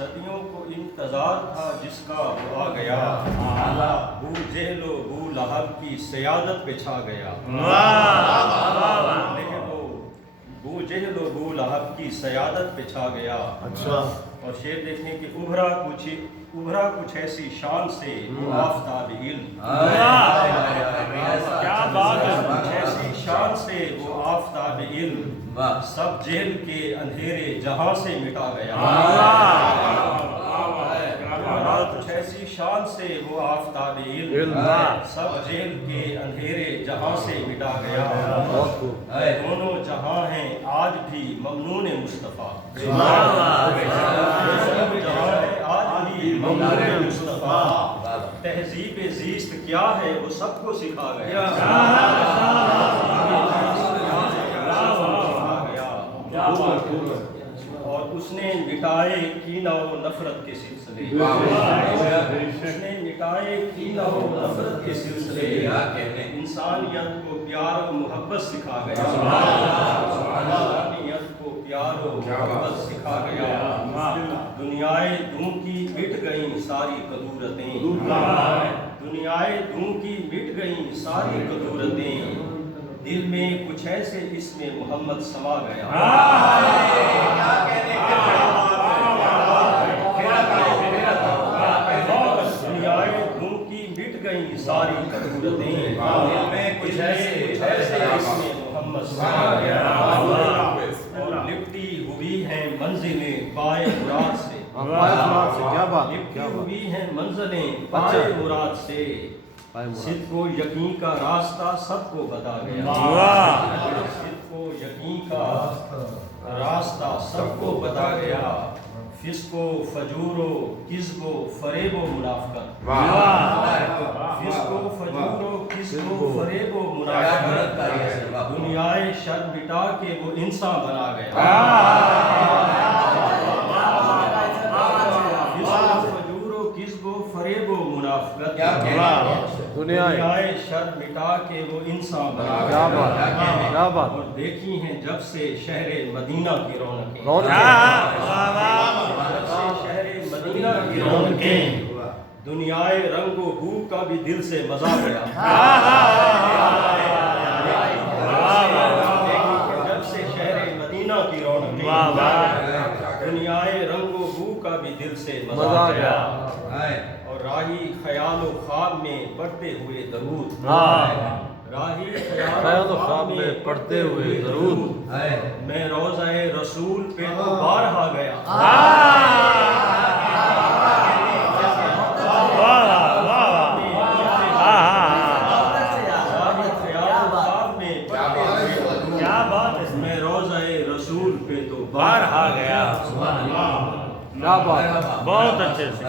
صدیوں کو انتظار تھا جس کا وہ آ گیا، بو جہل و بو لہب کی سیادت پہ چھا گیا۔ بو جہل و بو لہب کی سیادت پہ چھا گیا۔ اور شعر دیکھیں کہ ابھرا کچھ ایسی شان سے وہ آفتاب علم، کیا بات ہے، کچھ ایسی شان سے وہ آفتاب علم، سب جہل کے اندھیرے جہاں سے مٹا گیا۔ کچھ ایسی شان سے وہ آفتاب علم، سب جہل کے اندھیرے جہاں سے مٹا گیا۔ دونوں جہاں ہیں آج بھی ممنون مصطفیٰ، ممنون مصطفیٰ، تہذیب زیست کیا ہے وہ سب کو سکھا گیا۔ اور اس نے مٹائے کینہ و نفرت کے سلسلے، اس نے مٹائے کینہ و نفرت کے سلسلے، انسانیت کو پیار و محبت سکھا گیا، انسانیت کو پیار و محبت سکھا گیا۔ دنیائے دوں کی مٹ گئیں ساری قدورتیں، دنیائے دوں کی مٹ گئیں ساری قدورتیں، دل میں کچھ ایسے اس میں محمد سما گیا۔ دنیائے دوں کی مٹ گئیں ساری قدورتیں، دل میں کچھ ایسے اس میں محمد سما گیا۔ اور لپٹی ہوئی ہیں منزلیں پائے مراد سے، لپٹی ہوئی ہیں منزلیں پائے مراد سے، صدق و یقین کا راستہ سب کو بتا گیا، صدق و یقین کا راستہ سب کو بتا گیا۔ فسق و فجور و کذب و فریب و منافقت، فسق و فجور و کذب و فریب و منافقت، دنیائے شر مٹا کے وہ انسان بنا گیا۔ دنیائے شر مٹا کے وہ انسان بنا گیا۔ اور دیکھی ہیں جب سے شہر مدینہ کی رونقیں، شہر مدینہ کی رونقیں، دنیائے رنگ و بو کا بھی دل سے مزہ گیا۔ جب سے شہر مدینہ کی رونقیں، دنیائے رنگ و بو کا بھی دل سے مزہ گیا۔ اور راہی خیال و خواب میں پڑھتے ہوئے درود، راہی خیال و خواب میں پڑھتے ہوئے درود، میں روضہ رسول پہ تو بارہا گیا۔ میں روضہ رسول پہ تو بارہا گیا۔ بہت اچھے سے